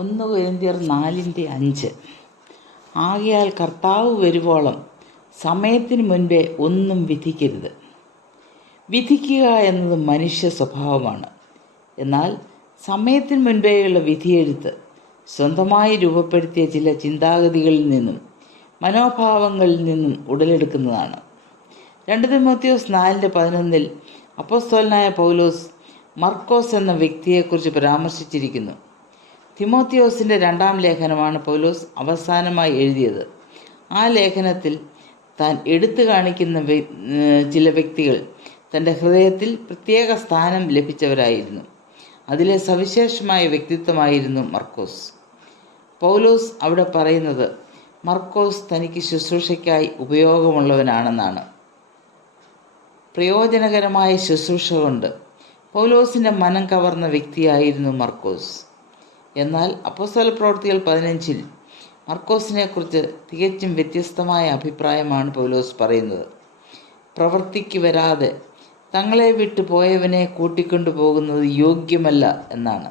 1 കൊരിന്ത്യർ 4:5. ആകയാൽ കർത്താവ് വരുവോളം സമയത്തിന് മുൻപേ ഒന്നും വിധിക്കരുത്. വിധിക്കുക എന്നത് മനുഷ്യ സ്വഭാവമാണ്. എന്നാൽ സമയത്തിന് മുൻപേയുള്ള വിധിയെഴുത്ത് സ്വന്തമായി രൂപപ്പെടുത്തിയ ചില ചിന്താഗതികളിൽ നിന്നും മനോഭാവങ്ങളിൽ നിന്നും ഉടലെടുക്കുന്നതാണ്. 2 തിമോത്തിയോസ് 4:11 അപ്പോസ്തലനായ പൗലോസ് മർക്കോസ് എന്ന വ്യക്തിയെക്കുറിച്ച് പരാമർശിച്ചിരിക്കുന്നു. തിമോത്തിയോസിൻ്റെ 2ാം ലേഖനമാണ് പൗലോസ് അവസാനമായി എഴുതിയത്. ആ ലേഖനത്തിൽ താൻ എടുത്തു കാണിക്കുന്ന ചില വ്യക്തികൾ തൻ്റെ ഹൃദയത്തിൽ പ്രത്യേക സ്ഥാനം ലഭിച്ചവരായിരുന്നു. അതിലെ സവിശേഷമായ വ്യക്തിത്വമായിരുന്നു മർക്കോസ്. പൗലോസ് അവിടെ പറയുന്നത് മർക്കോസ് തനിക്ക് ശുശ്രൂഷയ്ക്കായി ഉപയോഗമുള്ളവനാണെന്നാണ്. പ്രയോജനകരമായ ശുശ്രൂഷ കൊണ്ട് പൗലോസിൻ്റെ മനം കവർന്ന വ്യക്തിയായിരുന്നു മർക്കോസ്. എന്നാൽ അപ്പോസ്തലപ്രവൃത്തികൾ 15 മർക്കോസിനെക്കുറിച്ച് തികച്ചും വ്യത്യസ്തമായ അഭിപ്രായമാണ് പൗലോസ് പറയുന്നത്. പ്രവൃത്തിക്ക് വരാതെ തങ്ങളെ വിട്ടു പോയവനെ കൂട്ടിക്കൊണ്ടു പോകുന്നത് യോഗ്യമല്ല എന്നാണ്.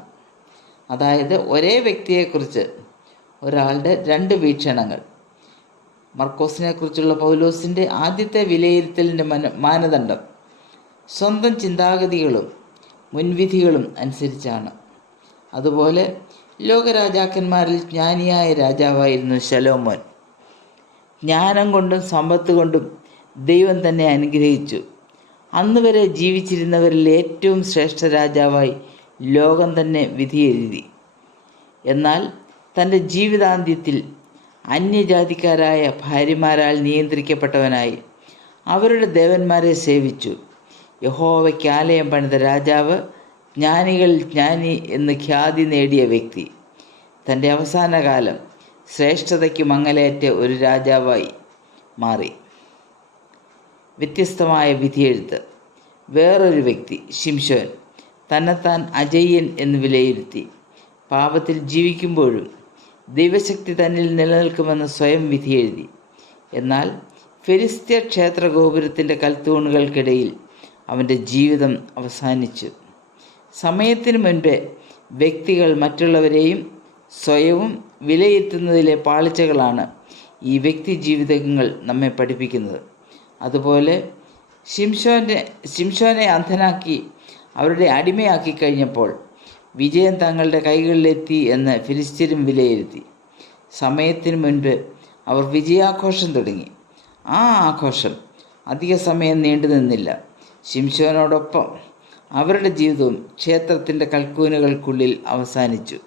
അതായത് ഒരേ വ്യക്തിയെക്കുറിച്ച് ഒരാളുടെ 2 വീക്ഷണങ്ങൾ. മർക്കോസിനെക്കുറിച്ചുള്ള പൗലോസിൻ്റെ ആദ്യത്തെ വിലയിരുത്തലിൻ്റെ മാനദണ്ഡം സ്വന്തം ചിന്താഗതികളും മുൻവിധികളും അനുസരിച്ചാണ്. അതുപോലെ ലോകരാജാക്കന്മാരിൽ ജ്ഞാനിയായ രാജാവായിരുന്നു ശലോമോൻ. ജ്ഞാനം കൊണ്ടും സമ്പത്ത് കൊണ്ടും ദൈവം തന്നെ അനുഗ്രഹിച്ചു. അന്നുവരെ ജീവിച്ചിരുന്നവരിൽ ഏറ്റവും ശ്രേഷ്ഠ രാജാവായി ലോകം തന്നെ വിധിയെഴുതി. എന്നാൽ തൻ്റെ ജീവിതാന്ത്യത്തിൽ അന്യജാതിക്കാരായ ഭാര്യമാരാൽ നിയന്ത്രിക്കപ്പെട്ടവനായി അവരുടെ ദേവന്മാരെ സേവിച്ചു. യഹോവയ്ക്ക് ആലയം പണിത രാജാവ്, ജ്ഞാനികളിൽ ജ്ഞാനി എന്ന് ഖ്യാതി നേടിയ വ്യക്തി, തൻ്റെ അവസാന കാലം ശ്രേഷ്ഠതയ്ക്ക് മങ്ങലേറ്റ ഒരു രാജാവായി മാറി. വ്യത്യസ്തമായ വിധിയെഴുത്ത്. വേറൊരു വ്യക്തി ശിംശോൻ തന്നെത്താൻ അജയ്യൻ എന്ന് വിലയിരുത്തി. പാപത്തിൽ ജീവിക്കുമ്പോഴും ദൈവശക്തി തന്നിൽ നിലനിൽക്കുമെന്ന് സ്വയം വിധിയെഴുതി. എന്നാൽ ഫെലിസ്ത്യ ക്ഷേത്ര ഗോപുരത്തിൻ്റെ കൽത്തൂണുകൾക്കിടയിൽ അവൻ്റെ ജീവിതം അവസാനിച്ചു. സമയത്തിന് മുൻപേ വ്യക്തികൾ മറ്റുള്ളവരെയും സ്വയവും വിലയിരുത്തുന്നതിലെ പാളിച്ചകളാണ് ഈ വ്യക്തി ജീവിതങ്ങൾ നമ്മെ പഠിപ്പിക്കുന്നത്. അതുപോലെ ശിംശോനെ അന്ധനാക്കി അവരുടെ അടിമയാക്കി കഴിഞ്ഞപ്പോൾ വിജയം തങ്ങളുടെ കൈകളിലെത്തി എന്ന് ഫിലിസ്ത്യരും വിലയിരുത്തി. സമയത്തിന് മുൻപ് അവർ വിജയാഘോഷം തുടങ്ങി. ആ ആഘോഷം അധിക സമയം നീണ്ടു നിന്നില്ല. ശിംശോനോടൊപ്പം അവരുടെ ജീവിതവും ക്ഷേത്രത്തിൻ്റെ കൽക്കൂനുകൾക്കുള്ളിൽ അവസാനിച്ചു.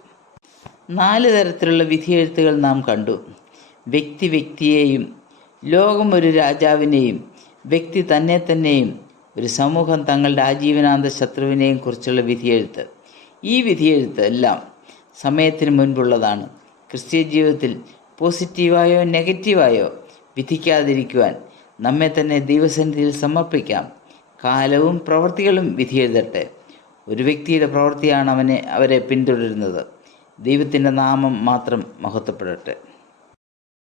4 തരത്തിലുള്ള വിധിയെഴുത്തുകൾ നാം കണ്ടു. വ്യക്തിയെയും, ലോകം ഒരു രാജാവിനെയും, വ്യക്തി തന്നെയും, ഒരു സമൂഹം തങ്ങളുടെ ആജീവനാന്ത ശത്രുവിനെയും കുറിച്ചുള്ള വിധിയെഴുത്ത്. ഈ വിധിയെഴുത്ത് എല്ലാം സമയത്തിന് മുൻപുള്ളതാണ്. ക്രിസ്തീയ ജീവിതത്തിൽ പോസിറ്റീവായോ നെഗറ്റീവായോ വിധിക്കാതിരിക്കുവാൻ നമ്മെ തന്നെ ദൈവസന്നിധിയിൽ സമർപ്പിക്കാം. കാലവും പ്രവൃത്തികളും വിധിയെഴുതട്ടെ. ഒരു വ്യക്തിയുടെ പ്രവൃത്തിയാണ് അവരെ പിന്തുടരുന്നത്. ദൈവത്തിൻ്റെ നാമം മാത്രം മഹത്വപ്പെടട്ടെ.